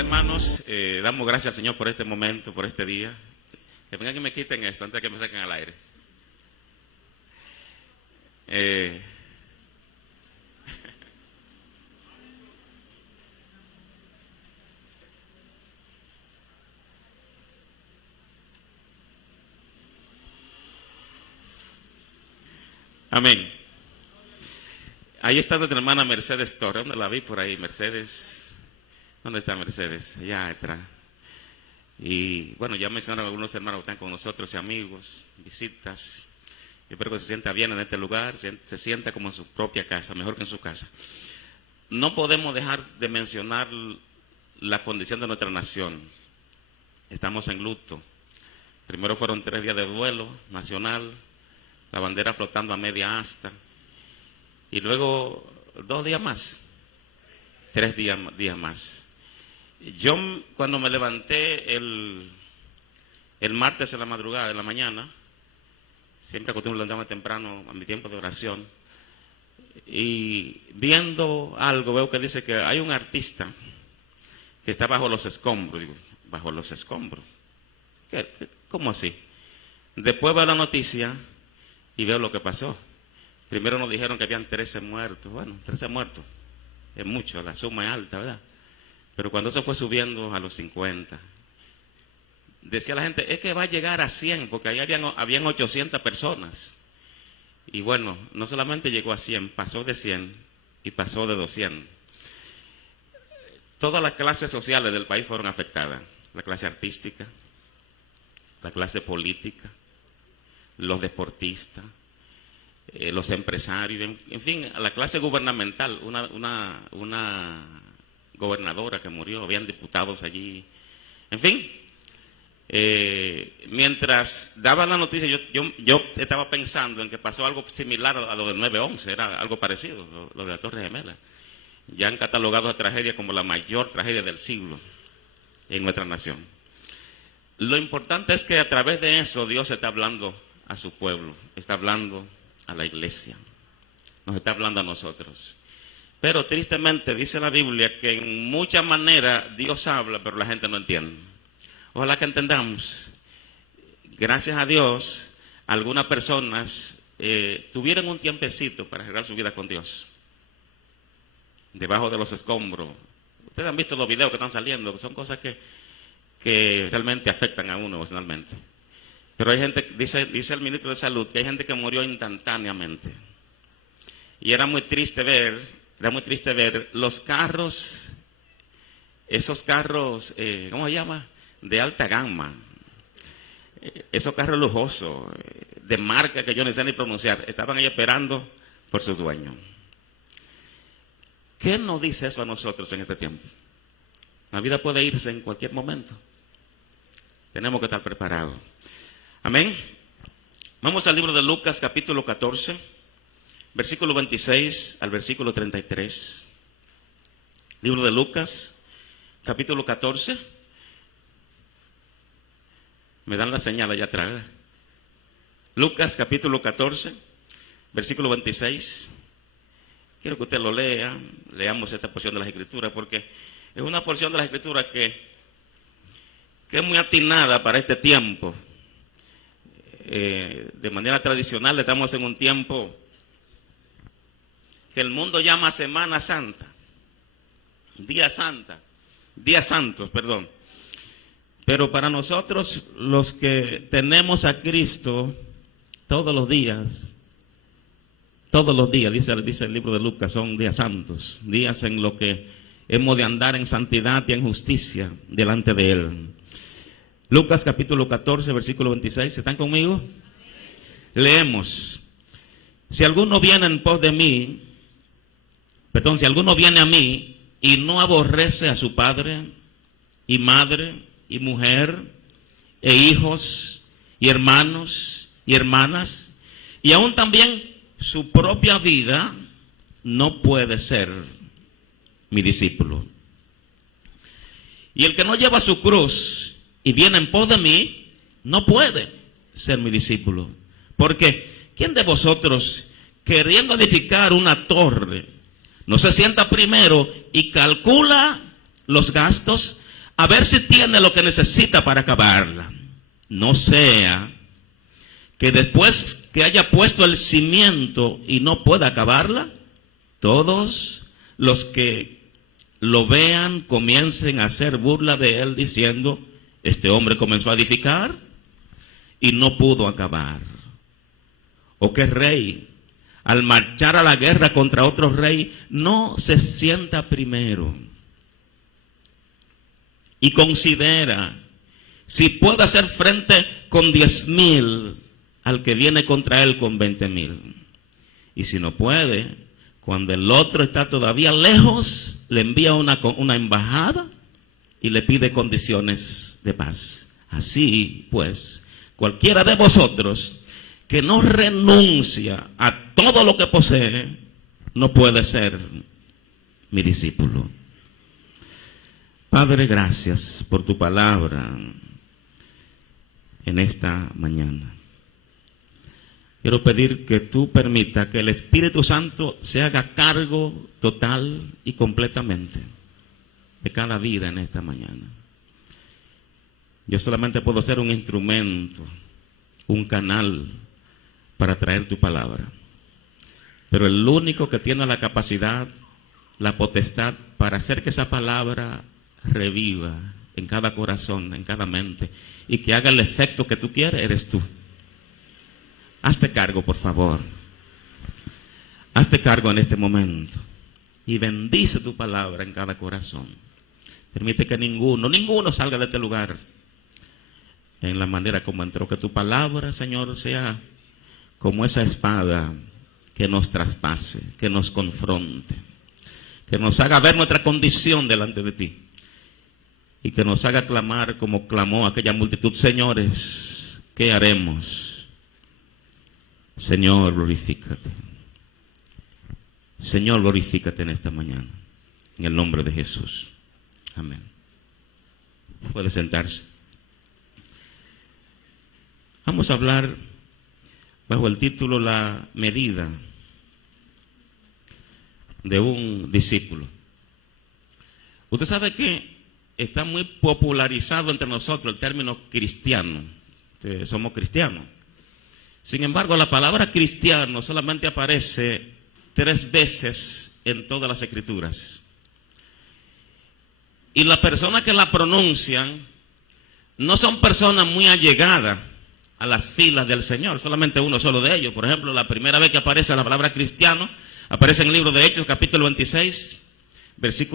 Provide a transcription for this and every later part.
hermanos, damos gracias al Señor por este momento, por este día. Que vengan y me quiten esto antes de que me saquen al aire. Amén. Ahí está nuestra hermana Mercedes Torres. ¿Dónde la vi por ahí, Mercedes? ¿Dónde está Mercedes? Allá atrás. Y bueno, ya mencionaron algunos hermanos que están con nosotros y amigos, visitas. Yo espero que se sienta bien en este lugar, se sienta como en su propia casa, mejor que en su casa. No podemos dejar de mencionar la condición de nuestra nación. Estamos en luto. Primero fueron 3 días de duelo nacional, la bandera flotando a media asta. Y luego 2 días más, 3 días más. Yo cuando me levanté el martes en la madrugada, en la mañana, siempre acostumbro levantarme temprano a mi tiempo de oración, y viendo algo veo que dice que hay un artista que está bajo los escombros. Digo, ¿bajo los escombros? ¿Cómo así? Después veo la noticia y veo lo que pasó. Primero nos dijeron que habían 13 muertos. Bueno, 13 muertos es mucho, la suma es alta, ¿verdad? Pero cuando eso fue subiendo a los 50, decía la gente, es que va a llegar a 100, porque ahí habían 800 personas. Y bueno, no solamente llegó a 100, pasó de 100 y pasó de 200. Todas las clases sociales del país fueron afectadas. La clase artística, la clase política, los deportistas, los empresarios, en fin, la clase gubernamental, una gobernadora que murió, habían diputados allí, en fin. Mientras daba la noticia, yo estaba pensando en que pasó algo similar a lo del 9/11, era algo parecido, lo de la Torre Gemela. Ya han catalogado la tragedia como la mayor tragedia del siglo en nuestra nación. Lo importante es que a través de eso Dios está hablando a su pueblo, está hablando a la iglesia, nos está hablando a nosotros. Pero tristemente dice la Biblia que en muchas maneras Dios habla, pero la gente no entiende. Ojalá que entendamos. Gracias a Dios, algunas personas tuvieron un tiempecito para arreglar su vida con Dios. Debajo de los escombros. Ustedes han visto los videos que están saliendo, son cosas que realmente afectan a uno emocionalmente. Pero hay gente, dice el ministro de Salud, que hay gente que murió instantáneamente. Y era muy triste ver los carros, esos carros, ¿cómo se llama? De alta gama. Esos carros lujosos, de marca que yo no sé ni pronunciar, estaban ahí esperando por sus dueños. ¿Qué nos dice eso a nosotros en este tiempo? La vida puede irse en cualquier momento. Tenemos que estar preparados. Amén. Vamos al libro de Lucas, capítulo 14, versículo 26 al versículo 33. Libro de Lucas, capítulo 14. Me dan la señal allá atrás, ¿verdad? Lucas, capítulo 14, versículo 26. Quiero que usted lo lea, leamos esta porción de las Escrituras, porque es una porción de las Escrituras que es muy atinada para este tiempo. De manera tradicional estamos en un tiempo que el mundo llama Semana Santa, Días Santos, perdón. Pero para nosotros, los que tenemos a Cristo todos los días, dice el libro de Lucas, son días santos, días en los que hemos de andar en santidad y en justicia delante de Él. Lucas capítulo 14, versículo 26, ¿están conmigo? Leemos. Si alguno viene a mí y no aborrece a su padre y madre y mujer e hijos y hermanos y hermanas, y aún también su propia vida, no puede ser mi discípulo. Y el que no lleva su cruz y viene en pos de mí, no puede ser mi discípulo. Porque ¿quién de vosotros, queriendo edificar una torre, no se sienta primero y calcula los gastos a ver si tiene lo que necesita para acabarla. No sea que después que haya puesto el cimiento y no pueda acabarla, todos los que lo vean comiencen a hacer burla de él diciendo, este hombre comenzó a edificar y no pudo acabar. O que rey, al marchar a la guerra contra otro rey, no se sienta primero y considera si puede hacer frente con 10,000 al que viene contra él con 20,000. Y si no puede, cuando el otro está todavía lejos, le envía una embajada y le pide condiciones de paz. Así pues, cualquiera de vosotros que no renuncia a todo lo que posee, no puede ser mi discípulo. Padre, gracias por tu palabra en esta mañana. Quiero pedir que tú permitas que el Espíritu Santo se haga cargo total y completamente de cada vida en esta mañana. Yo solamente puedo ser un instrumento, un canal para traer tu palabra. Pero el único que tiene la capacidad, la potestad para hacer que esa palabra reviva en cada corazón, en cada mente, y que haga el efecto que tú quieres, eres tú. Hazte cargo, por favor. Hazte cargo en este momento. Y bendice tu palabra en cada corazón. Permite que ninguno salga de este lugar en la manera como entró. Que tu palabra, Señor, sea como esa espada que nos traspase, que nos confronte, que nos haga ver nuestra condición delante de ti. Y que nos haga clamar como clamó aquella multitud. Señores, ¿qué haremos? Señor, glorifícate. Señor, glorifícate en esta mañana. En el nombre de Jesús. Amén. Puede sentarse. Vamos a hablar bajo el título La medida de un discípulo. Usted sabe que está muy popularizado entre nosotros el término cristiano. Somos cristianos. Sin embargo, la palabra cristiano solamente aparece 3 veces en todas las escrituras. Y las personas que la pronuncian no son personas muy allegadas a las filas del Señor, solamente uno solo de ellos. Por ejemplo, la primera vez que aparece la palabra cristiano, aparece en el libro de Hechos, capítulo 26, Hechos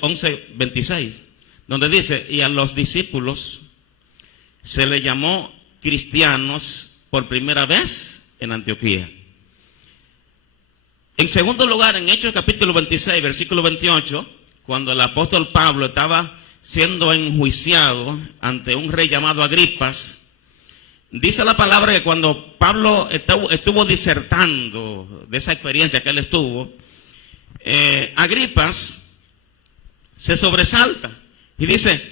11, 26, donde dice, y a los discípulos se le llamó cristianos por primera vez en Antioquía. En segundo lugar, en Hechos capítulo 26, versículo 28, cuando el apóstol Pablo estaba siendo enjuiciado ante un rey llamado Agripas, dice la palabra que cuando Pablo estuvo disertando de esa experiencia que él estuvo, Agripas se sobresalta y dice,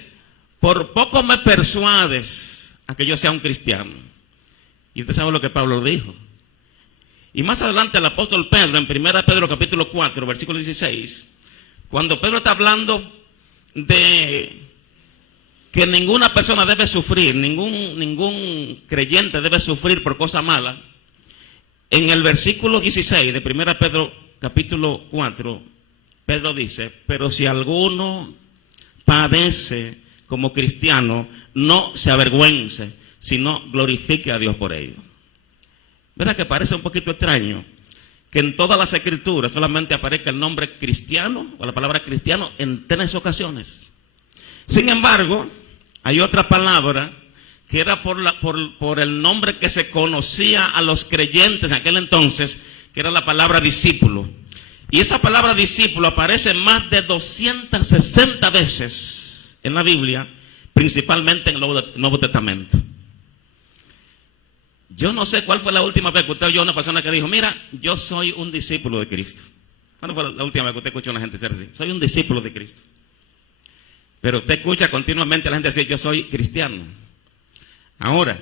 por poco me persuades a que yo sea un cristiano. Y usted sabe lo que Pablo dijo. Y más adelante el apóstol Pedro, en 1 Pedro capítulo 4, versículo 16, cuando Pedro está hablando de que ninguna persona debe sufrir, ningún creyente debe sufrir por cosa mala, en el versículo 16 de 1 Pedro capítulo 4, Pedro dice, pero si alguno padece como cristiano, no se avergüence, sino glorifique a Dios por ello. ¿Verdad que parece un poquito extraño que en todas las escrituras solamente aparezca el nombre cristiano o la palabra cristiano en 3 ocasiones? Sin embargo, hay otra palabra que era por el nombre que se conocía a los creyentes en aquel entonces, que era la palabra discípulo. Y esa palabra discípulo aparece más de 260 veces en la Biblia, principalmente en el Nuevo Testamento. Yo no sé cuál fue la última vez que usted oyó a una persona que dijo, mira, yo soy un discípulo de Cristo. ¿Cuándo fue la última vez que usted escuchó a una gente decir así? Soy un discípulo de Cristo. Pero usted escucha continuamente a la gente decir, yo soy cristiano. Ahora,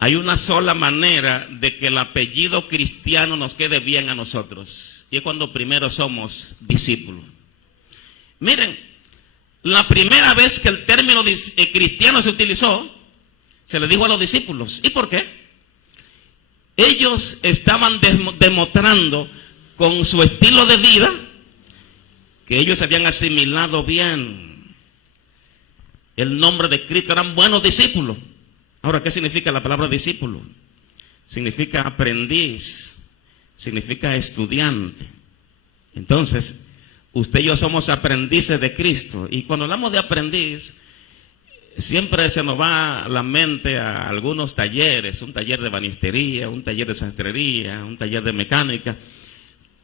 hay una sola manera de que el apellido cristiano nos quede bien a nosotros. Y es cuando primero somos discípulos. Miren, la primera vez que el término cristiano se utilizó, se le dijo a los discípulos. ¿Y por qué? Ellos estaban demostrando con su estilo de vida que ellos habían asimilado bien el nombre de Cristo, eran buenos discípulos. Ahora, ¿qué significa la palabra discípulo? Significa aprendiz, significa estudiante. Entonces, usted y yo somos aprendices de Cristo. Y cuando hablamos de aprendiz, siempre se nos va a la mente a algunos talleres, un taller de banistería, un taller de sastrería, un taller de mecánica.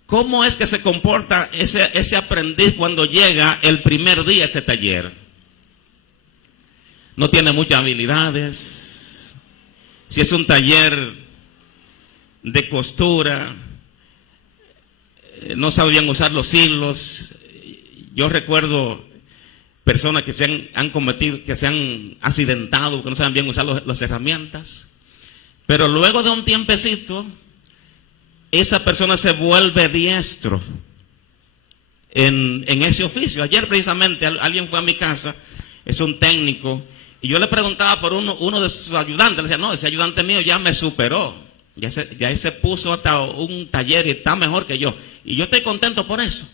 ¿Cómo es que se comporta ese aprendiz cuando llega el primer día a este taller? No tiene muchas habilidades. Si es un taller de costura, no sabían usar los hilos. Yo recuerdo personas que se han cometido, que se han accidentado, que no saben bien usar las herramientas. Pero luego de un tiempecito, esa persona se vuelve diestro en ese oficio. Ayer precisamente alguien fue a mi casa, es un técnico, y yo le preguntaba por uno de sus ayudantes. Le decía, no, ese ayudante mío ya me superó, ya se puso hasta un taller y está mejor que yo. Y yo estoy contento por eso.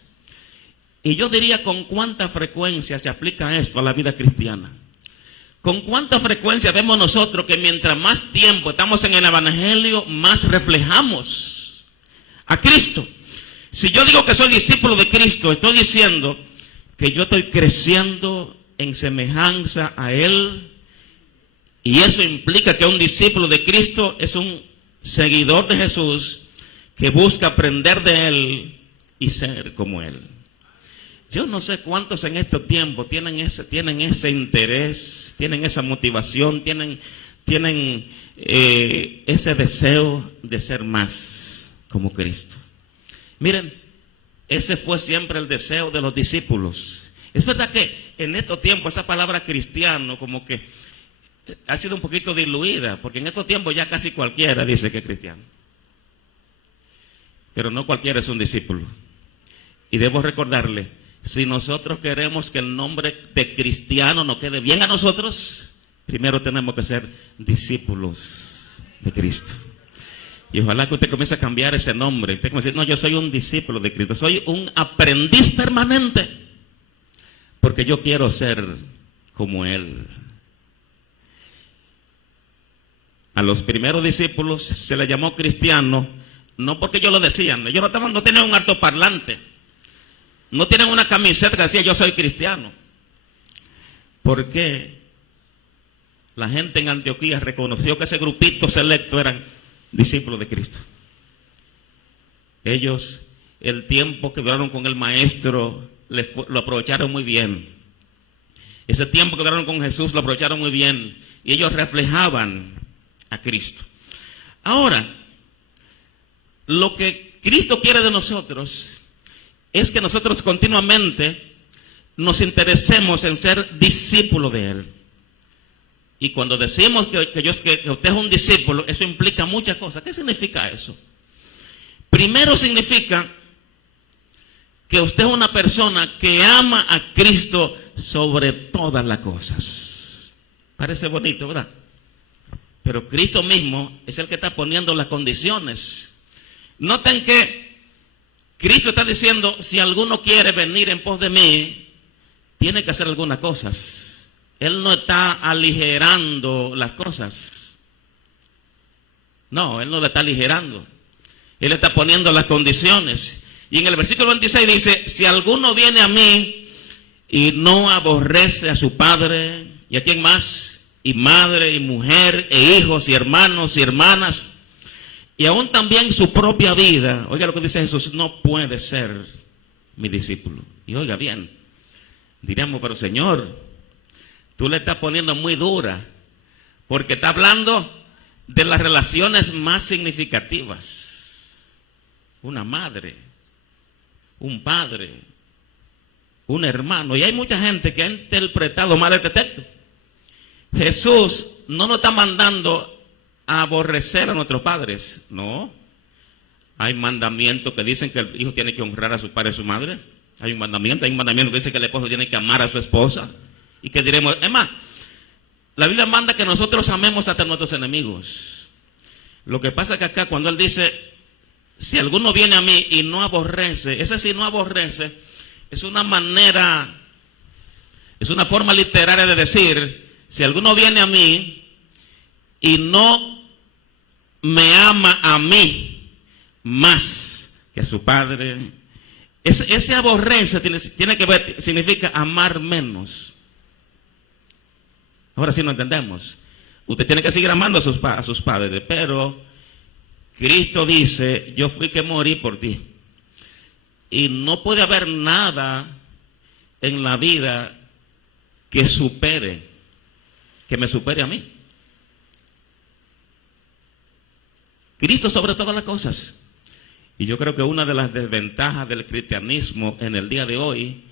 Y yo diría, ¿con cuánta frecuencia se aplica esto a la vida cristiana? ¿Con cuánta frecuencia vemos nosotros que mientras más tiempo estamos en el evangelio, más reflejamos a Cristo? Si yo digo que soy discípulo de Cristo, estoy diciendo que yo estoy creciendo en semejanza a Él. Y eso implica que un discípulo de Cristo es un seguidor de Jesús que busca aprender de Él y ser como Él. Yo no sé cuántos en estos tiempos tienen ese interés, tienen esa motivación, tienen ese deseo de ser más como Cristo. Miren, ese fue siempre el deseo de los discípulos. Es verdad que en estos tiempos esa palabra cristiano como que ha sido un poquito diluida, porque en estos tiempos ya casi cualquiera dice que es cristiano. Pero no cualquiera es un discípulo. Y debo recordarle, si nosotros queremos que el nombre de cristiano nos quede bien a nosotros, primero tenemos que ser discípulos de Cristo. Y ojalá que usted comience a cambiar ese nombre. Usted comience a decir, no, yo soy un discípulo de Cristo, soy un aprendiz permanente, porque yo quiero ser como Él. A los primeros discípulos se les llamó cristiano, no porque ellos lo decían, ellos no tenían un altoparlante, no tienen una camiseta que decía yo soy cristiano. Porque la gente en Antioquía reconoció que ese grupito selecto eran discípulos de Cristo. Ellos, el tiempo que duraron con el maestro, lo aprovecharon muy bien. Ese tiempo que duraron con Jesús lo aprovecharon muy bien. Y ellos reflejaban a Cristo. Ahora, lo que Cristo quiere de nosotros es que nosotros continuamente nos interesemos en ser discípulos de Él. Y cuando decimos que usted es un discípulo, eso implica muchas cosas. ¿Qué significa eso? Primero significa que usted es una persona que ama a Cristo sobre todas las cosas. Parece bonito, ¿verdad? Pero Cristo mismo es el que está poniendo las condiciones. Noten que Cristo está diciendo, si alguno quiere venir en pos de mí, tiene que hacer algunas cosas. Él no está aligerando las cosas. No, Él no le está aligerando. Él está poniendo las condiciones. Y en el versículo 26 dice, si alguno viene a mí y no aborrece a su padre, ¿y a quién más? Y madre, y mujer, e hijos, y hermanos, y hermanas, y aún también su propia vida. Oiga lo que dice Jesús, no puede ser mi discípulo. Y oiga bien, diríamos, pero Señor, tú le estás poniendo muy dura, porque está hablando de las relaciones más significativas. Una madre, un padre, un hermano. Y hay mucha gente que ha interpretado mal este texto. Jesús no nos está mandando a aborrecer a nuestros padres, no. Hay mandamientos que dicen que el hijo tiene que honrar a su padre y a su madre. Hay un mandamiento que dice que el esposo tiene que amar a su esposa. Y que diremos, es más, la Biblia manda que nosotros amemos hasta nuestros enemigos. Lo que pasa es que acá cuando él dice, si alguno viene a mí y no aborrece, ese sí no aborrece, es una manera, es una forma literaria de decir, si alguno viene a mí y no me ama a mí más que a su padre, ese aborrece tiene que ver, significa amar menos. Ahora sí lo entendemos. Usted tiene que seguir amando a sus padres, pero Cristo dice, yo fui que morí por ti. Y no puede haber nada en la vida que me supere a mí. Cristo sobre todas las cosas. Y yo creo que una de las desventajas del cristianismo en el día de hoy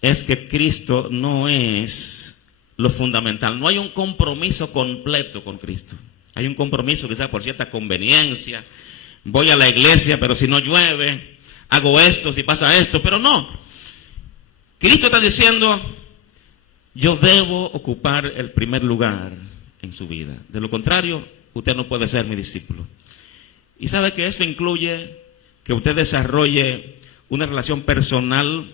es que Cristo no es lo fundamental. No hay un compromiso completo con Cristo. Hay un compromiso quizás por cierta conveniencia. Voy a la iglesia, pero si no llueve, hago esto, si pasa esto, pero no. Cristo está diciendo, yo debo ocupar el primer lugar en su vida. De lo contrario, usted no puede ser mi discípulo. Y sabe que eso incluye que usted desarrolle una relación personal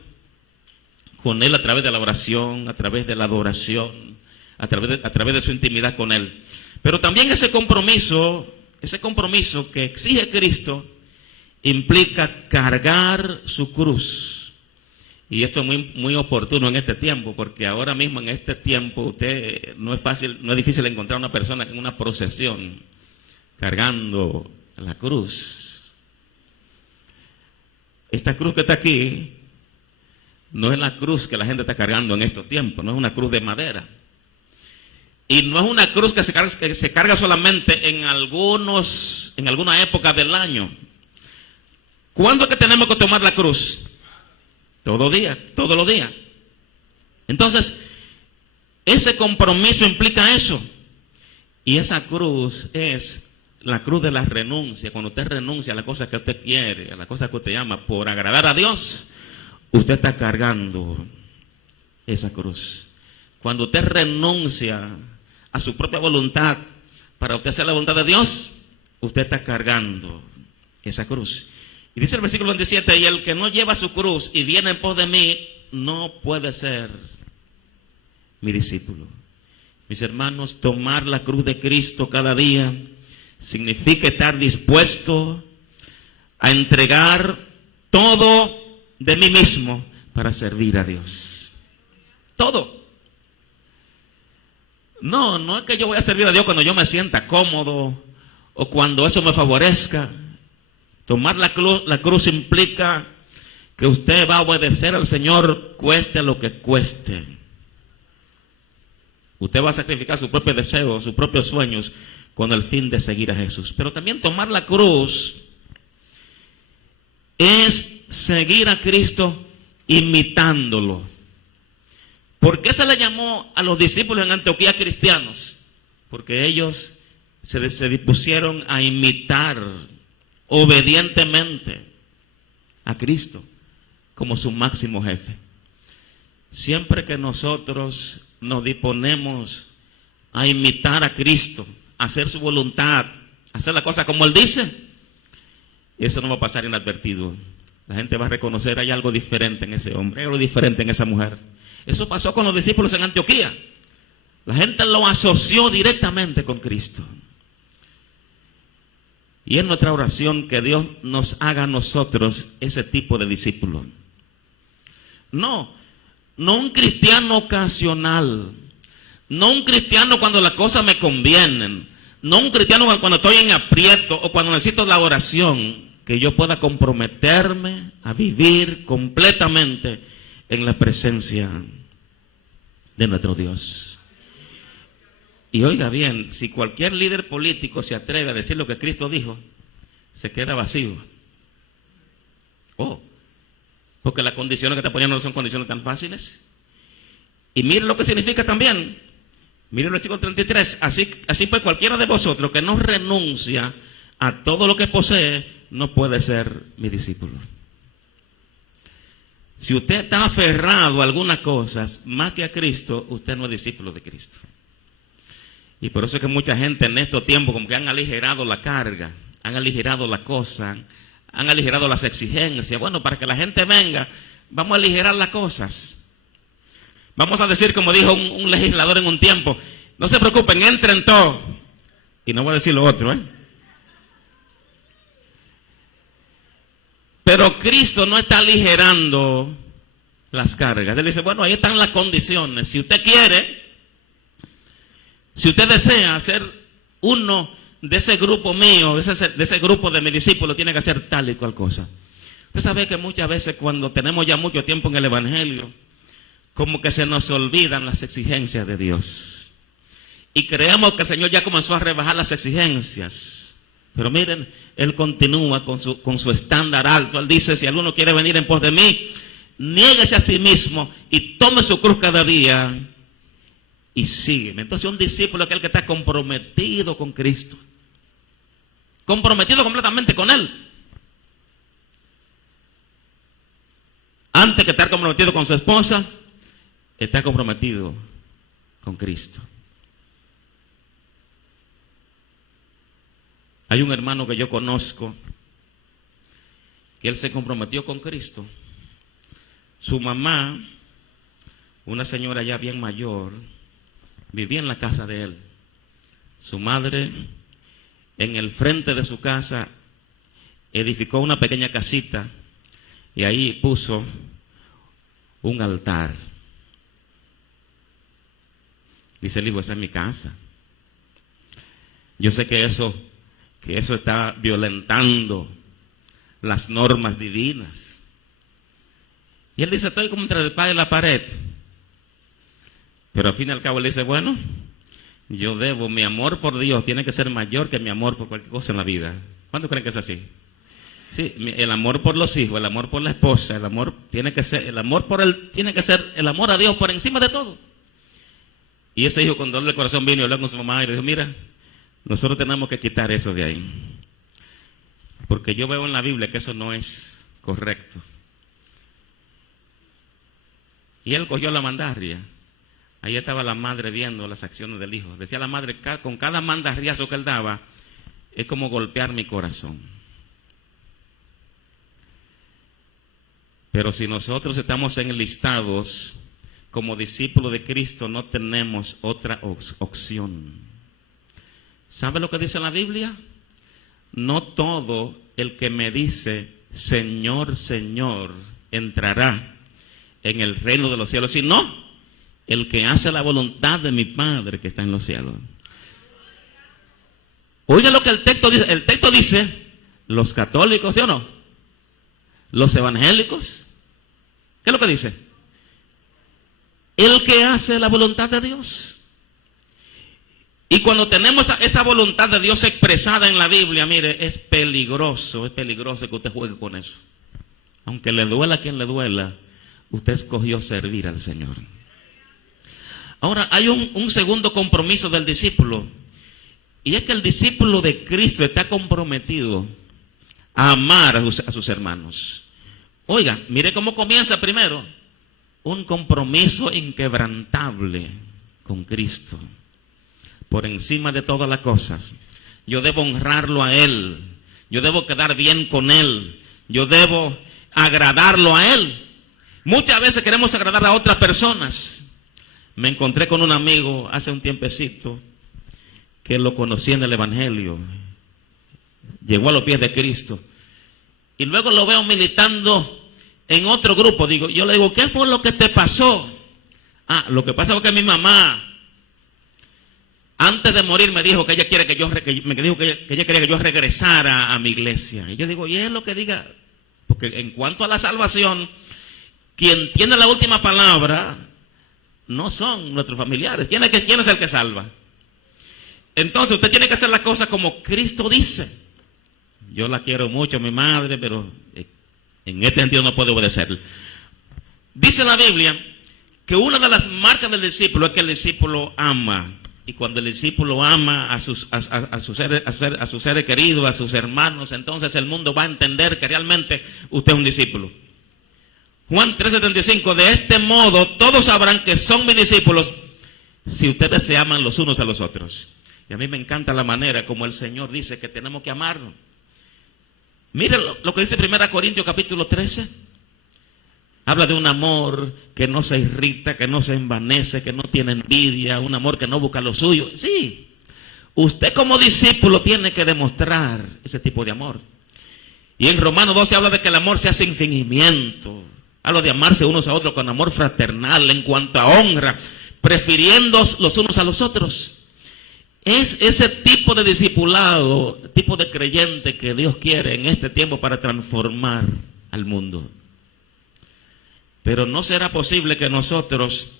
con Él a través de la oración, a través de la adoración, a través de su intimidad con Él. Pero también ese compromiso que exige Cristo implica cargar su cruz. Y esto es muy, muy oportuno en este tiempo, porque ahora mismo en este tiempo no es difícil encontrar una persona en una procesión cargando la cruz. Esta cruz que está aquí no es la cruz que la gente está cargando en estos tiempos, no es una cruz de madera. Y no es una cruz que se carga solamente en alguna época del año. ¿Cuándo es que tenemos que tomar la cruz? Todos los días. Entonces, ese compromiso implica eso. Y esa cruz es la cruz de la renuncia. Cuando usted renuncia a la cosa que usted quiere, a la cosa que usted ama, por agradar a Dios, usted está cargando esa cruz. Cuando usted renuncia a su propia voluntad para usted hacer la voluntad de Dios, usted está cargando esa cruz. Y dice el versículo 27, y el que no lleva su cruz y viene en pos de mí, no puede ser mi discípulo. Mis hermanos, tomar la cruz de Cristo cada día significa estar dispuesto a entregar todo de mí mismo para servir a Dios. Todo. No es que yo voy a servir a Dios cuando yo me sienta cómodo o cuando eso me favorezca. Tomar la cruz implica que usted va a obedecer al Señor cueste lo que cueste. Usted va a sacrificar sus propios deseos, sus propios sueños con el fin de seguir a Jesús. Pero también tomar la cruz es seguir a Cristo imitándolo. ¿Por qué se le llamó a los discípulos en Antioquía cristianos? Porque ellos se dispusieron a imitar obedientemente a Cristo como su máximo jefe. Siempre que nosotros nos disponemos a imitar a Cristo, a hacer su voluntad, a hacer la cosa como Él dice, eso no va a pasar inadvertido. La gente va a reconocer, hay algo diferente en ese hombre, hay algo diferente en esa mujer. Eso pasó con los discípulos en Antioquía. La gente lo asoció directamente con Cristo. Y es nuestra oración que Dios nos haga a nosotros ese tipo de discípulos. No un cristiano ocasional. No un cristiano cuando las cosas me convienen. No un cristiano cuando estoy en aprieto o cuando necesito la oración. Que yo pueda comprometerme a vivir completamente en la presencia de nuestro Dios. Y oiga bien, si cualquier líder político se atreve a decir lo que Cristo dijo, se queda vacío. Porque las condiciones que está poniendo no son condiciones tan fáciles. Y mire lo que significa también. Mire el versículo 33. Así pues cualquiera de vosotros que no renuncia a todo lo que posee, no puede ser mi discípulo. Si usted está aferrado a algunas cosas más que a Cristo, usted no es discípulo de Cristo. Y por eso es que mucha gente en estos tiempos como que han aligerado la carga, han aligerado la cosa, han aligerado las exigencias. Bueno, para que la gente venga, vamos a aligerar las cosas. Vamos a decir, como dijo un legislador en un tiempo, no se preocupen, entren todos. Y no voy a decir lo otro, Pero Cristo no está aligerando las cargas. Él dice, bueno, ahí están las condiciones. Si usted quiere, si usted desea ser uno de ese grupo mío, de ese grupo de mis discípulos, tiene que hacer tal y cual cosa. Usted sabe que muchas veces cuando tenemos ya mucho tiempo en el Evangelio, como que se nos olvidan las exigencias de Dios. Y creemos que el Señor ya comenzó a rebajar las exigencias. Pero miren, Él continúa con su estándar alto. Él dice, si alguno quiere venir en pos de mí, niéguese a sí mismo y tome su cruz cada día y sígueme. Entonces un discípulo es aquel que está comprometido con Cristo. Comprometido completamente con Él. Antes que estar comprometido con su esposa, está comprometido con Cristo. Hay un hermano que yo conozco que él se comprometió con Cristo. Su mamá, una señora ya bien mayor, vivía en la casa de él. Su madre, en el frente de su casa, edificó una pequeña casita y ahí puso un altar. Dice el hijo, esa es mi casa. Yo sé que eso está violentando las normas divinas. Y él dice, estoy como entre la espada y la pared. Pero al fin y al cabo él dice, bueno, yo debo, mi amor por Dios tiene que ser mayor que mi amor por cualquier cosa en la vida. ¿Cuántos creen que es así? Sí, el amor por los hijos, el amor por la esposa, el amor tiene que ser, el amor por él tiene que ser el amor a Dios por encima de todo. Y ese hijo con dolor de corazón vino y habló con su mamá y le dijo, mira, nosotros tenemos que quitar eso de ahí. Porque yo veo en la Biblia que eso no es correcto. Y él cogió la mandarria. Ahí estaba la madre viendo las acciones del hijo. Decía la madre, con cada mandarriazo que él daba, es como golpear mi corazón. Pero si nosotros estamos enlistados como discípulos de Cristo, no tenemos otra opción. ¿Sabe lo que dice la Biblia? No todo el que me dice, Señor, Señor, entrará en el reino de los cielos, sino el que hace la voluntad de mi Padre que está en los cielos. Oiga lo que el texto dice. El texto dice, los católicos, ¿sí o no? Los evangélicos. ¿Qué es lo que dice? El que hace la voluntad de Dios. Y cuando tenemos esa voluntad de Dios expresada en la Biblia, mire, es peligroso que usted juegue con eso. Aunque le duela a quien le duela, usted escogió servir al Señor. Ahora, hay un segundo compromiso del discípulo. Y es que el discípulo de Cristo está comprometido a amar a sus hermanos. Oiga, mire cómo comienza primero. Un compromiso inquebrantable con Cristo. Por encima de todas las cosas. Yo debo honrarlo a Él. Yo debo quedar bien con Él. Yo debo agradarlo a Él. Muchas veces queremos agradar a otras personas. Me encontré con un amigo hace un tiempecito que lo conocí en el Evangelio. Llegó a los pies de Cristo. Y luego lo veo militando en otro grupo. Yo le digo, ¿qué fue lo que te pasó? Lo que pasa es que mi mamá, antes de morir, me dijo que ella quiere que yo ella quería que yo regresara a mi iglesia. Y yo digo, y es lo que diga, porque en cuanto a la salvación, quien tiene la última palabra no son nuestros familiares. ¿Quién es el que salva? Entonces usted tiene que hacer las cosas como Cristo dice. Yo la quiero mucho, mi madre, pero en este sentido no puedo obedecerle. Dice la Biblia que una de las marcas del discípulo es que el discípulo ama. Y cuando el discípulo ama a sus seres queridos, a sus hermanos, entonces el mundo va a entender que realmente usted es un discípulo. Juan 13:35, de este modo todos sabrán que son mis discípulos si ustedes se aman los unos a los otros. Y a mí me encanta la manera como el Señor dice que tenemos que amarnos. Miren lo que dice 1 Corintios capítulo 13. Habla de un amor que no se irrita, que no se envanece, que no tiene envidia, un amor que no busca lo suyo. Sí, usted como discípulo tiene que demostrar ese tipo de amor. Y en Romanos 12 habla de que el amor se hace sin fingimiento. Habla de amarse unos a otros con amor fraternal en cuanto a honra, prefiriendo los unos a los otros. Es ese tipo de discipulado, tipo de creyente que Dios quiere en este tiempo para transformar al mundo. Pero no será posible que nosotros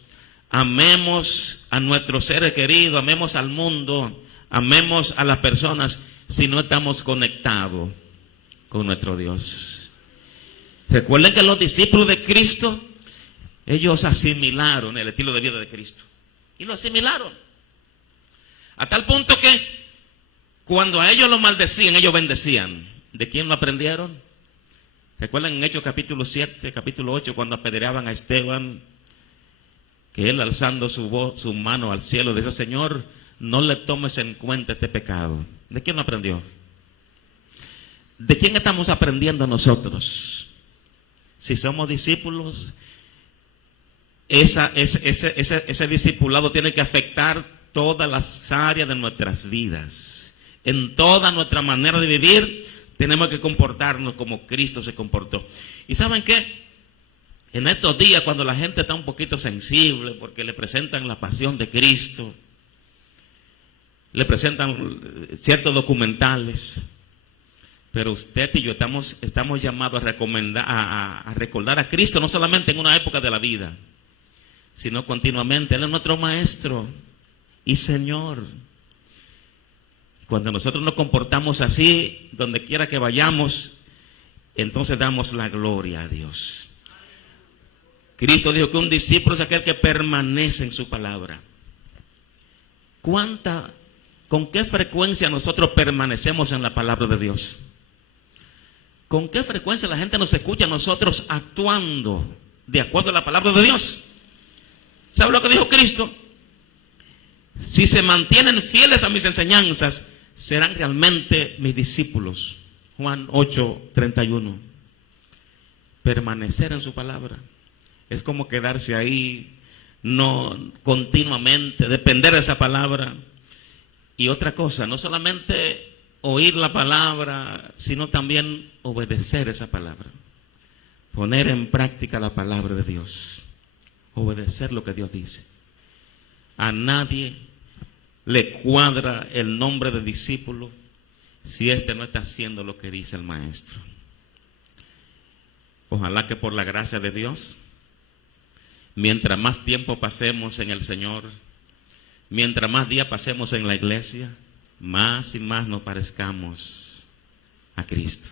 amemos a nuestros seres queridos, amemos al mundo, amemos a las personas si no estamos conectados con nuestro Dios. Recuerden que los discípulos de Cristo, ellos asimilaron el estilo de vida de Cristo. Y lo asimilaron. A tal punto que cuando a ellos lo maldecían, ellos bendecían. ¿De quién lo aprendieron? ¿Recuerdan en Hechos capítulo 7, capítulo 8, cuando apedreaban a Esteban? Que él alzando su mano al cielo dice: Señor, no le tomes en cuenta este pecado. ¿De quién lo aprendió? ¿De quién estamos aprendiendo nosotros? Si somos discípulos, ese discipulado tiene que afectar todas las áreas de nuestras vidas. En toda nuestra manera de vivir tenemos que comportarnos como Cristo se comportó. ¿Y saben qué? En estos días, cuando la gente está un poquito sensible porque le presentan la pasión de Cristo, le presentan ciertos documentales, pero usted y yo estamos llamados a recordar a Cristo, no solamente en una época de la vida, sino continuamente. Él es nuestro Maestro y Señor. Cuando nosotros nos comportamos así, donde quiera que vayamos, entonces damos la gloria a Dios. Cristo dijo que un discípulo es aquel que permanece en su palabra. ¿Con qué frecuencia nosotros permanecemos en la palabra de Dios? ¿Con qué frecuencia la gente nos escucha a nosotros actuando de acuerdo a la palabra de Dios? ¿Sabe lo que dijo Cristo? Si se mantienen fieles a mis enseñanzas, serán realmente mis discípulos. Juan 8:31. Permanecer en su palabra es como quedarse ahí, no continuamente, depender de esa palabra. Y otra cosa, no solamente oír la palabra, sino también obedecer esa palabra. Poner en práctica la palabra de Dios. Obedecer lo que Dios dice. A nadie le cuadra el nombre de discípulo si éste no está haciendo lo que dice el Maestro. Ojalá que por la gracia de Dios, mientras más tiempo pasemos en el Señor, mientras más días pasemos en la iglesia, más y más nos parezcamos a Cristo.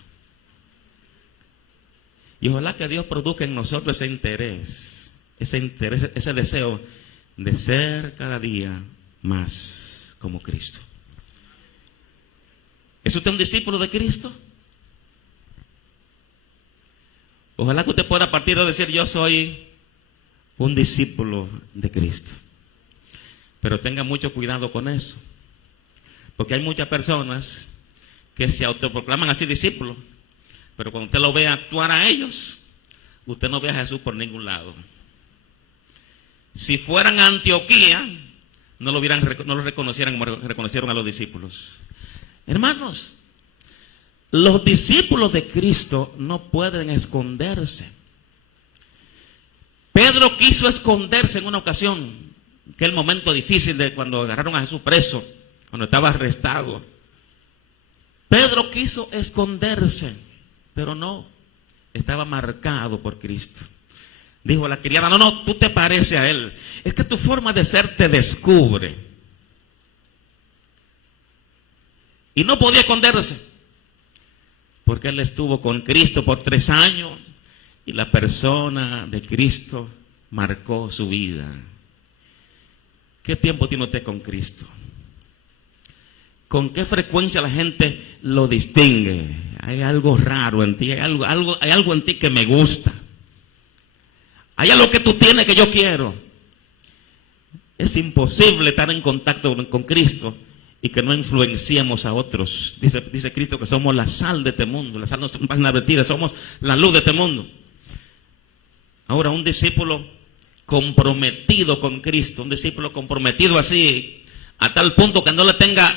Y ojalá que Dios produzca en nosotros ese interés, ese deseo de ser cada día más como Cristo. ¿Es usted un discípulo de Cristo? Ojalá que usted pueda partir de decir: yo soy un discípulo de Cristo. Pero tenga mucho cuidado con eso, porque hay muchas personas que se autoproclaman así discípulos, pero cuando usted lo ve actuar a ellos, usted no ve a Jesús por ningún lado. Si fueran a Antioquía, no lo reconocieran como reconocieron a los discípulos. Hermanos, los discípulos de Cristo no pueden esconderse. Pedro quiso esconderse en una ocasión, que es el momento difícil de cuando agarraron a Jesús preso, cuando estaba arrestado. Pedro quiso esconderse, pero no, estaba marcado por Cristo. Dijo a la criada: no, tú te pareces a él. Es que tu forma de ser te descubre. Y no podía esconderse, porque él estuvo con Cristo por 3 años y la persona de Cristo marcó su vida. ¿Qué tiempo tiene usted con Cristo? ¿Con qué frecuencia la gente lo distingue? Hay algo raro en ti, hay algo en ti que me gusta. Hay algo que tú tienes que yo quiero. Es imposible estar en contacto con Cristo y que no influenciemos a otros. Dice Cristo que somos la sal de este mundo. La sal no es una vertida, somos la luz de este mundo. Ahora, un discípulo comprometido con Cristo, un discípulo comprometido así, a tal punto que no le tenga,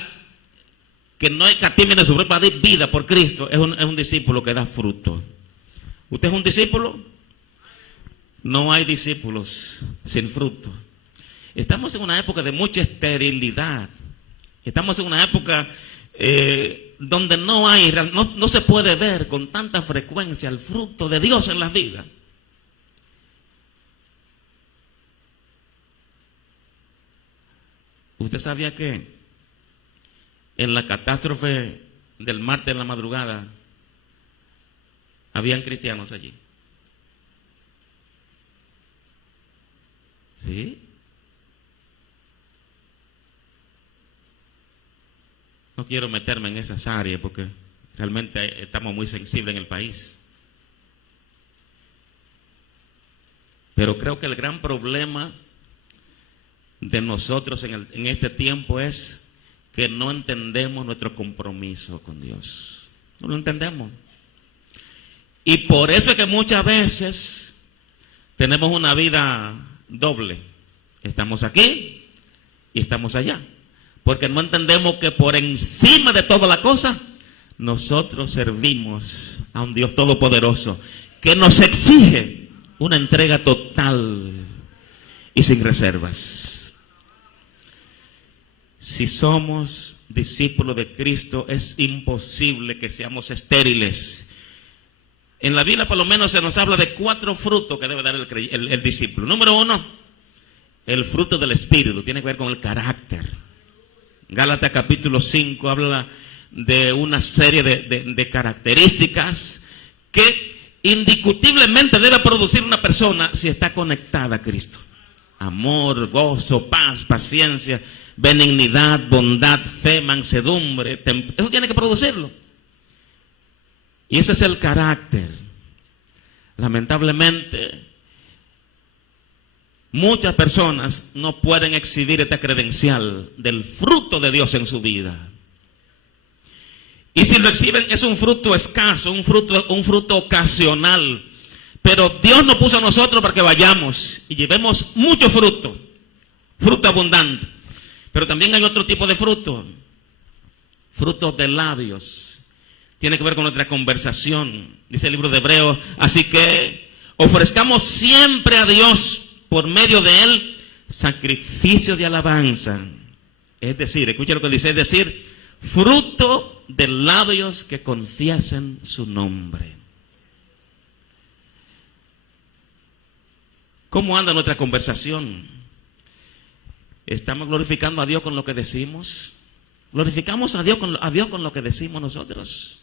que no escatime su propia vida por Cristo, es un discípulo que da fruto. ¿Usted es un discípulo? No hay discípulos sin fruto. Estamos en una época de mucha esterilidad. Estamos en una época donde no se puede ver con tanta frecuencia el fruto de Dios en las vidas. ¿Usted sabía que en la catástrofe del martes en la madrugada habían cristianos allí? ¿Sí? No quiero meterme en esas áreas porque realmente estamos muy sensibles en el país. Pero creo que el gran problema de nosotros en este tiempo es que no entendemos nuestro compromiso con Dios. No lo entendemos. Y por eso es que muchas veces tenemos una vida doble. Estamos aquí y estamos allá. Porque no entendemos que por encima de toda la cosa, nosotros servimos a un Dios todopoderoso que nos exige una entrega total y sin reservas. Si somos discípulos de Cristo, es imposible que seamos estériles. En la Biblia por lo menos se nos habla de 4 frutos que debe dar el discípulo. Número 1, el fruto del Espíritu, tiene que ver con el carácter. Gálatas capítulo 5 habla de una serie de características que indiscutiblemente debe producir una persona si está conectada a Cristo. Amor, gozo, paz, paciencia, benignidad, bondad, fe, mansedumbre. Eso tiene que producirlo. Y ese es el carácter. Lamentablemente, muchas personas no pueden exhibir esta credencial del fruto de Dios en su vida. Y si lo exhiben es un fruto escaso, un fruto ocasional. Pero Dios nos puso a nosotros para que vayamos y llevemos mucho fruto, fruto abundante. Pero también hay otro tipo de fruto, frutos de labios. Tiene que ver con nuestra conversación, dice el libro de Hebreos. Así que ofrezcamos siempre a Dios, por medio de Él, sacrificio de alabanza. Es decir, escucha lo que dice, es decir, fruto de labios que confiesen su nombre. ¿Cómo anda nuestra conversación? ¿Estamos glorificando a Dios con lo que decimos? ¿Glorificamos a Dios con lo que decimos nosotros?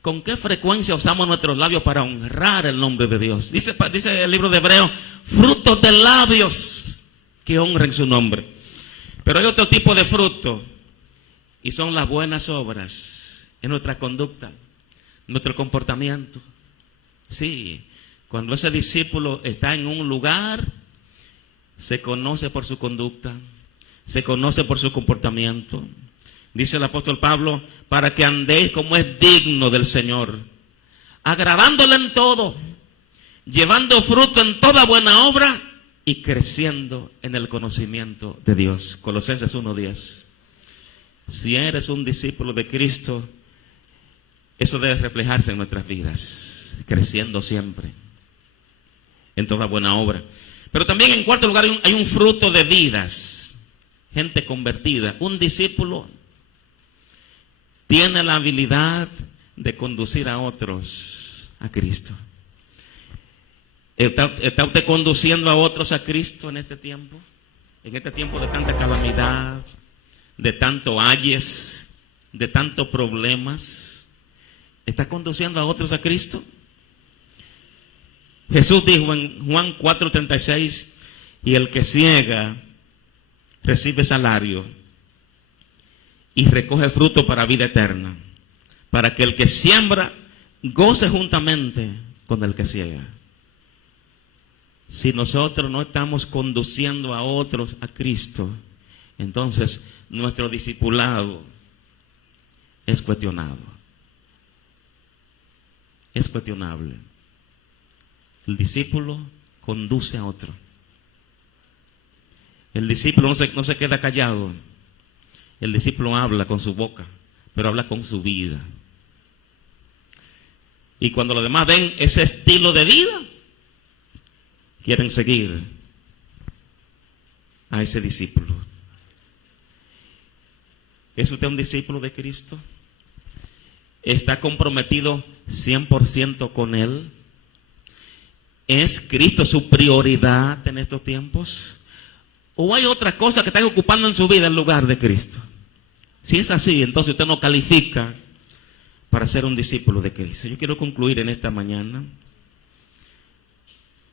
¿Con qué frecuencia usamos nuestros labios para honrar el nombre de Dios? Dice el libro de Hebreos, frutos de labios que honren su nombre. Pero hay otro tipo de fruto, y son las buenas obras en nuestra conducta, nuestro comportamiento. Sí, cuando ese discípulo está en un lugar, se conoce por su conducta, se conoce por su comportamiento. Dice el apóstol Pablo, para que andéis como es digno del Señor, agradándole en todo, llevando fruto en toda buena obra y creciendo en el conocimiento de Dios. Colosenses 1:10. Si eres un discípulo de Cristo, eso debe reflejarse en nuestras vidas, creciendo siempre en toda buena obra. Pero también en cuarto lugar hay un fruto de vidas, gente convertida. Un discípulo tiene la habilidad de conducir a otros a Cristo. ¿Está usted conduciendo a otros a Cristo en este tiempo? En este tiempo de tanta calamidad, de tanto ayes, de tantos problemas. ¿Está conduciendo a otros a Cristo? Jesús dijo en Juan 4:36, y el que ciega recibe salario y recoge fruto para vida eterna, para que el que siembra goce juntamente con el que ciega. Si nosotros no estamos conduciendo a otros a Cristo, entonces nuestro discipulado es cuestionado. Es cuestionable. El discípulo conduce a otro. El discípulo no se queda callado. El discípulo habla con su boca, pero habla con su vida. Y cuando los demás ven ese estilo de vida, quieren seguir a ese discípulo. ¿Es usted un discípulo de Cristo? ¿Está comprometido 100% con Él? ¿Es Cristo su prioridad en estos tiempos? ¿O hay otra cosa que está ocupando en su vida en lugar de Cristo? Si es así, entonces usted no califica para ser un discípulo de Cristo. Yo quiero concluir en esta mañana,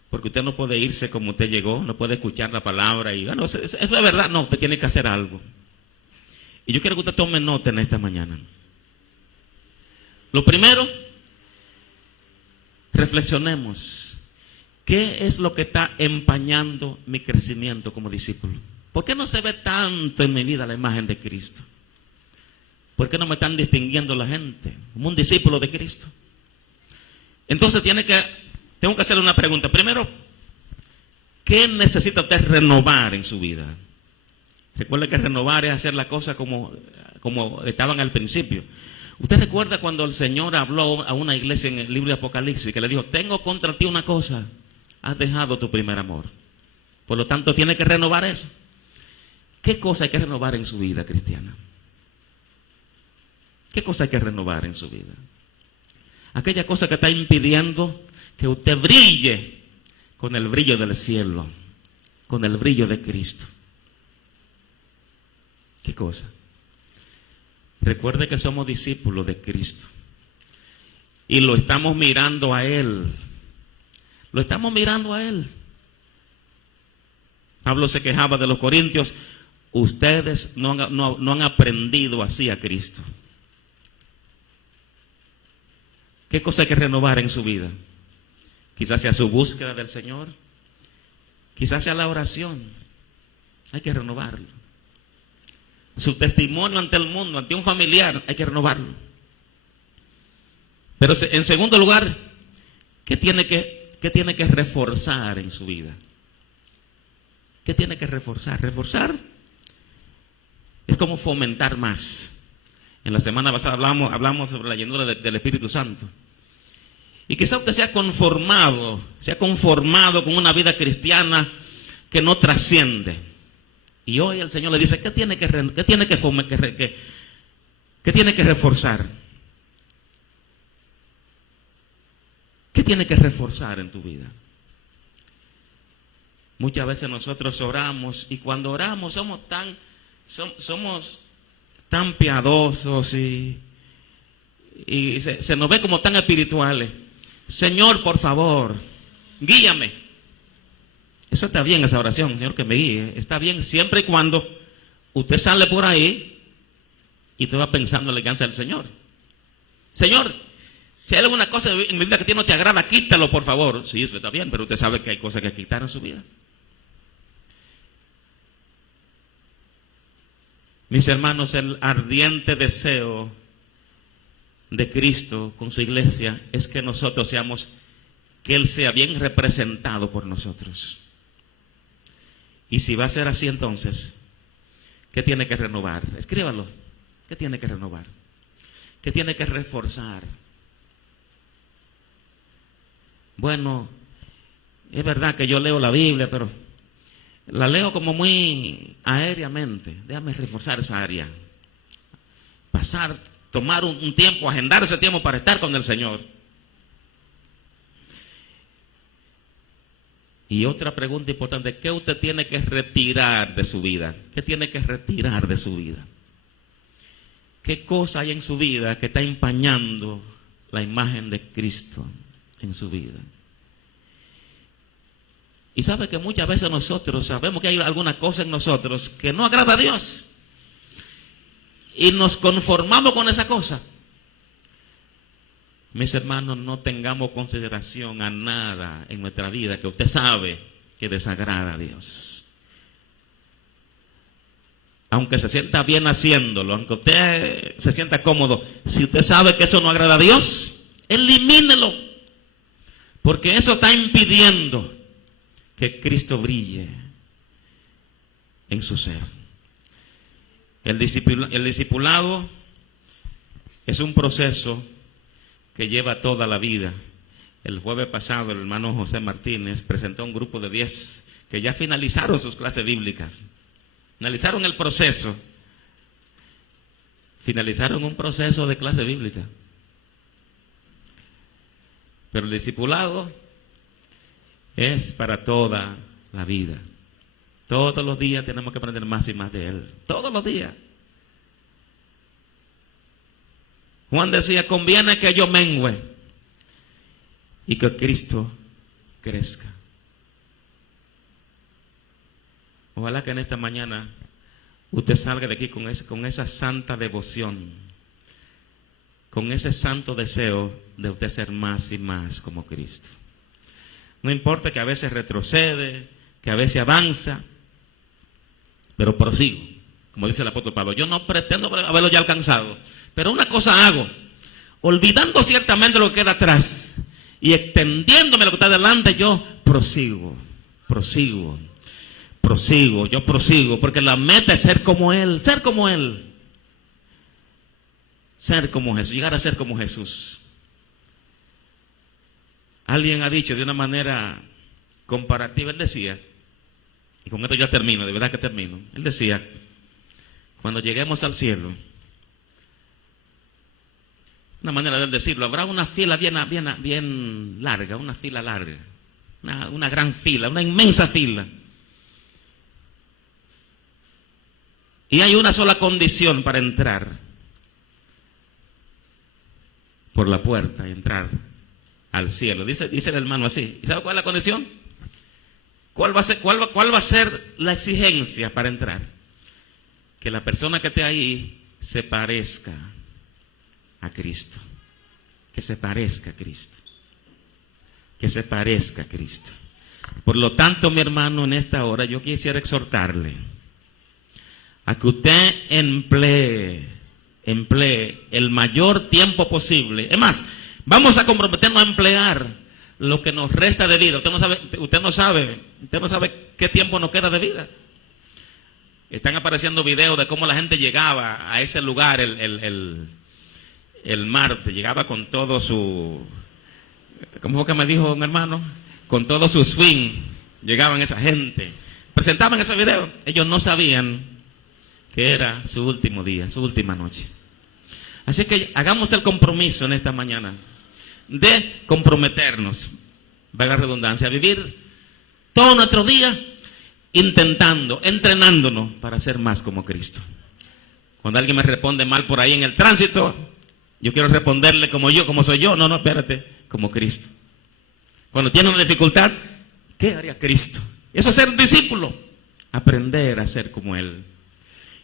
porque usted no puede irse como usted llegó, no puede escuchar la palabra y bueno, eso es verdad. No, usted tiene que hacer algo. Y yo quiero que usted tome nota en esta mañana. Lo primero, reflexionemos. ¿Qué es lo que está empañando mi crecimiento como discípulo? ¿Por qué no se ve tanto en mi vida la imagen de Cristo? ¿Por qué no me están distinguiendo la gente como un discípulo de Cristo? Entonces tengo que hacerle una pregunta. Primero, ¿qué necesita usted renovar en su vida? Recuerde que renovar es hacer la cosa como estaban al principio. ¿Usted recuerda cuando el Señor habló a una iglesia en el libro de Apocalipsis que le dijo: tengo contra ti una cosa, has dejado tu primer amor? Por lo tanto, tiene que renovar eso. ¿Qué cosa hay que renovar en su vida cristiana? ¿Qué cosa hay que renovar en su vida? Aquella cosa que está impidiendo que usted brille con el brillo del cielo, con el brillo de Cristo. ¿Qué cosa? Recuerde que somos discípulos de Cristo y lo estamos mirando a Él. Lo estamos mirando a Él. Pablo se quejaba de los corintios: ustedes no han aprendido así a Cristo. ¿Qué cosa hay que renovar en su vida? Quizás sea su búsqueda del Señor, quizás sea la oración. Hay que renovarlo. Su testimonio ante el mundo, ante un familiar, hay que renovarlo. Pero en segundo lugar, ¿qué tiene que reforzar en su vida? ¿Qué tiene que reforzar? Reforzar es como fomentar más. En la semana pasada hablamos sobre la llenura del Espíritu Santo. Y quizá usted se ha conformado con una vida cristiana que no trasciende. Y hoy el Señor le dice: ¿qué tiene que reforzar? ¿Qué tiene que reforzar en tu vida? Muchas veces nosotros oramos, y cuando oramos somos tan piadosos y se nos ve como tan espirituales. Señor, por favor, guíame. Eso está bien, esa oración: Señor, que me guíe. Está bien siempre y cuando usted sale por ahí y te va pensando en la guianza del Señor. Señor, si hay alguna cosa en mi vida que a ti no te agrada, quítalo, por favor. Sí, eso está bien, pero usted sabe que hay cosas que quitar en su vida. Mis hermanos, el ardiente deseo de Cristo con su iglesia es que nosotros que Él sea bien representado por nosotros. Y si va a ser así, entonces, ¿qué tiene que renovar? Escríbalo. ¿Qué tiene que renovar? ¿Qué tiene que reforzar? Bueno, es verdad que yo leo la Biblia, pero la leo como muy aéreamente. Déjame reforzar esa área. Tomar un tiempo, agendar ese tiempo para estar con el Señor. Y otra pregunta importante: ¿qué usted tiene que retirar de su vida? ¿Qué tiene que retirar de su vida? ¿Qué cosa hay en su vida que está empañando la imagen de Cristo en su vida? Y sabe que muchas veces nosotros sabemos que hay alguna cosa en nosotros que no agrada a Dios, y nos conformamos con esa cosa. Mis hermanos, no tengamos consideración a nada en nuestra vida que usted sabe que desagrada a Dios. Aunque se sienta bien haciéndolo, aunque usted se sienta cómodo, si usted sabe que eso no agrada a Dios, elimínelo. Porque eso está impidiendo que Cristo brille en su ser. El discipulado es un proceso que lleva toda la vida. El jueves pasado el hermano José Martínez presentó un grupo de 10 que ya finalizaron sus clases bíblicas. Finalizaron el proceso. Finalizaron un proceso de clase bíblica. Pero el discipulado es para toda la vida. Todos los días tenemos que aprender más y más de Él. Todos los días. Juan decía, conviene que yo mengüe y que Cristo crezca. Ojalá que en esta mañana usted salga de aquí con esa santa devoción, con ese santo deseo de usted ser más y más como Cristo. No importa que a veces retrocede, que a veces avanza, pero prosigo. Como dice el apóstol Pablo, yo no pretendo haberlo ya alcanzado, pero una cosa hago, olvidando ciertamente lo que queda atrás y extendiéndome lo que está delante, yo prosigo, porque la meta es ser como Él, ser como Jesús, llegar a ser como Jesús. Alguien ha dicho de una manera comparativa, él decía, y con esto ya termino, de verdad que termino, él decía, cuando lleguemos al cielo, una manera de decirlo, habrá una fila bien larga, una fila larga, una gran fila, una inmensa fila. Y hay una sola condición para entrar por la puerta y entrar al cielo. Dice el hermano así. ¿Y sabe cuál es la condición? ¿Cuál va a ser la exigencia para entrar? Que la persona que esté ahí se parezca a Cristo. Que se parezca a Cristo. Que se parezca a Cristo. Por lo tanto, mi hermano, en esta hora yo quisiera exhortarle a que usted emplee el mayor tiempo posible. Es más, vamos a comprometernos a emplear lo que nos resta de vida. Usted no sabe qué tiempo nos queda de vida. Están apareciendo videos de cómo la gente llegaba a ese lugar el martes. Llegaba con todo su, ¿cómo fue que me dijo un hermano? Con todo su swing. Llegaban esa gente. Presentaban ese video. Ellos no sabían que era su último día, su última noche. Así que hagamos el compromiso en esta mañana de comprometernos, valga la redundancia, a vivir todo nuestro día intentando, entrenándonos para ser más como Cristo. Cuando alguien me responde mal por ahí en el tránsito, yo quiero responderle como soy yo. No, espérate, como Cristo. Cuando tiene una dificultad, ¿qué haría Cristo? Eso es ser un discípulo, aprender a ser como Él.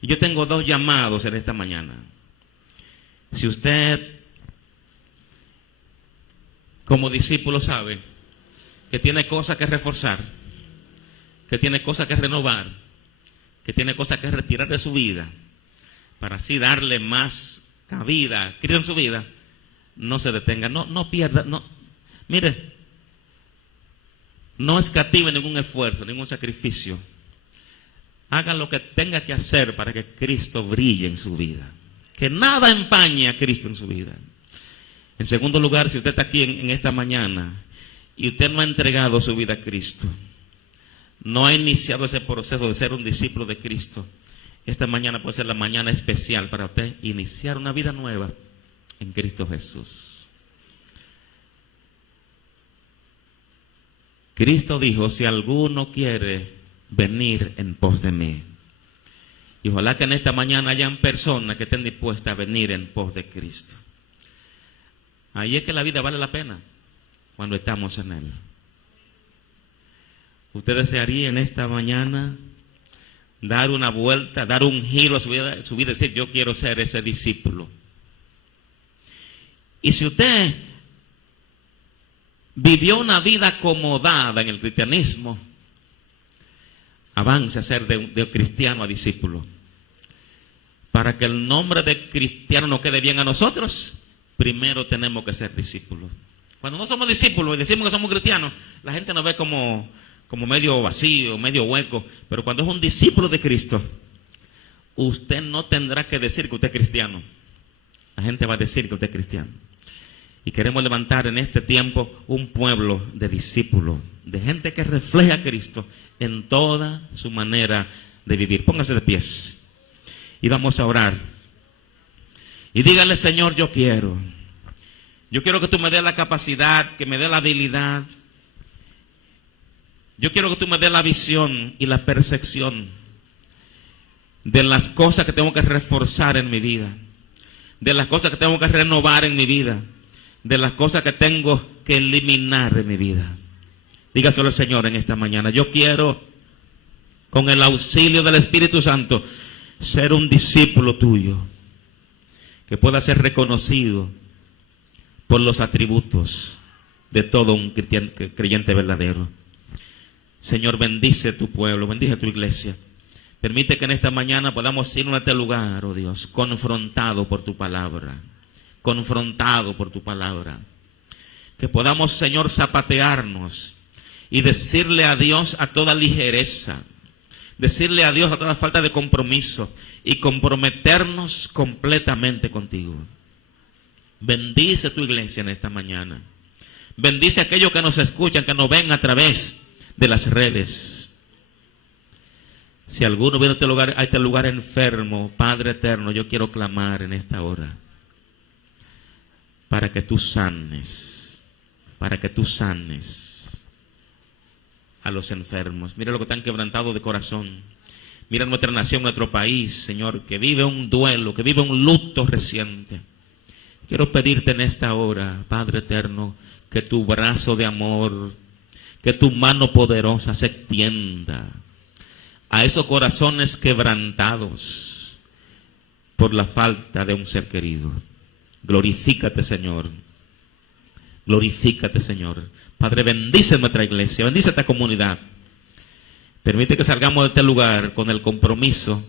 Y yo tengo 2 llamados en esta mañana. Si usted, como discípulo, sabe que tiene cosas que reforzar, que tiene cosas que renovar, que tiene cosas que retirar de su vida, para así darle más cabida a Cristo en su vida, no se detenga, no pierda, mire, no escative ningún esfuerzo, ningún sacrificio. Haga lo que tenga que hacer para que Cristo brille en su vida. Que nada empañe a Cristo en su vida. En segundo lugar, si usted está aquí en esta mañana y usted no ha entregado su vida a Cristo, no ha iniciado ese proceso de ser un discípulo de Cristo, esta mañana puede ser la mañana especial para usted iniciar una vida nueva en Cristo Jesús. Cristo dijo, si alguno quiere venir en pos de mí. Y ojalá que en esta mañana hayan personas que estén dispuestas a venir en pos de Cristo. Ahí es que la vida vale la pena, cuando estamos en Él. ¿Usted desearía en esta mañana dar una vuelta, dar un giro a su vida y decir, yo quiero ser ese discípulo? Y si usted vivió una vida acomodada en el cristianismo, avance a ser de cristiano a discípulo. Para que el nombre de cristiano nos quede bien a nosotros, primero tenemos que ser discípulos. Cuando no somos discípulos y decimos que somos cristianos, la gente nos ve como medio vacío, medio hueco. Pero cuando es un discípulo de Cristo, usted no tendrá que decir que usted es cristiano. La gente va a decir que usted es cristiano. Y queremos levantar en este tiempo un pueblo de discípulos, de gente que refleja a Cristo en toda su manera de vivir. Póngase de pies y vamos a orar. Y dígale: Señor, yo quiero que tú me des la capacidad, que me des la habilidad. Yo quiero que tú me des la visión y la percepción de las cosas que tengo que reforzar en mi vida, de las cosas que tengo que renovar en mi vida, de las cosas que tengo que eliminar de mi vida. Dígaselo al Señor en esta mañana: yo quiero, con el auxilio del Espíritu Santo, ser un discípulo tuyo, que pueda ser reconocido por los atributos de todo un creyente verdadero. Señor, bendice tu pueblo, bendice tu iglesia. Permite que en esta mañana podamos ir a este lugar, oh Dios, confrontado por tu palabra. Confrontado por tu palabra. Que podamos, Señor, zapatearnos y decirle a Dios a toda ligereza, decirle a Dios a toda falta de compromiso y comprometernos completamente contigo. Bendice tu iglesia en esta mañana. Bendice a aquellos que nos escuchan, que nos ven a través de las redes. Si alguno viene a este lugar enfermo, Padre eterno, yo quiero clamar en esta hora para que tú sanes, a los enfermos. Mira lo que están quebrantados de corazón. Mira nuestra nación, nuestro país, Señor, que vive un duelo, que vive un luto reciente. Quiero pedirte en esta hora, Padre eterno, que tu brazo de amor, que tu mano poderosa se extienda a esos corazones quebrantados por la falta de un ser querido. Glorifícate, Señor. Glorifícate, Señor. Padre, bendice nuestra iglesia, bendice esta comunidad. Permite que salgamos de este lugar con el compromiso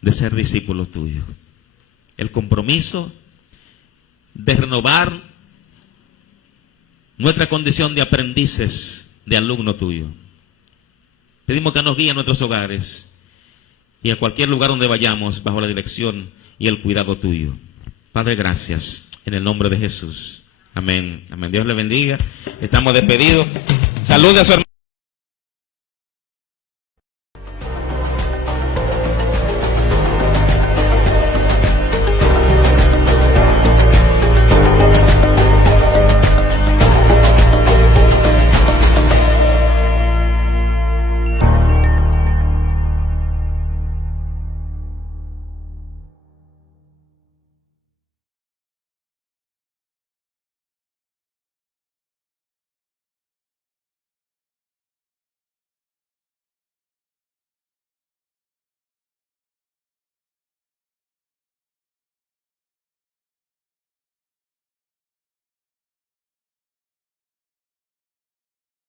de ser discípulos tuyos. El compromiso de renovar nuestra condición de aprendices, de alumno tuyo. Pedimos que nos guíe a nuestros hogares y a cualquier lugar donde vayamos bajo la dirección y el cuidado tuyo. Padre, gracias. En el nombre de Jesús. Amén. Amén. Dios le bendiga. Estamos despedidos. Salude a su hermano.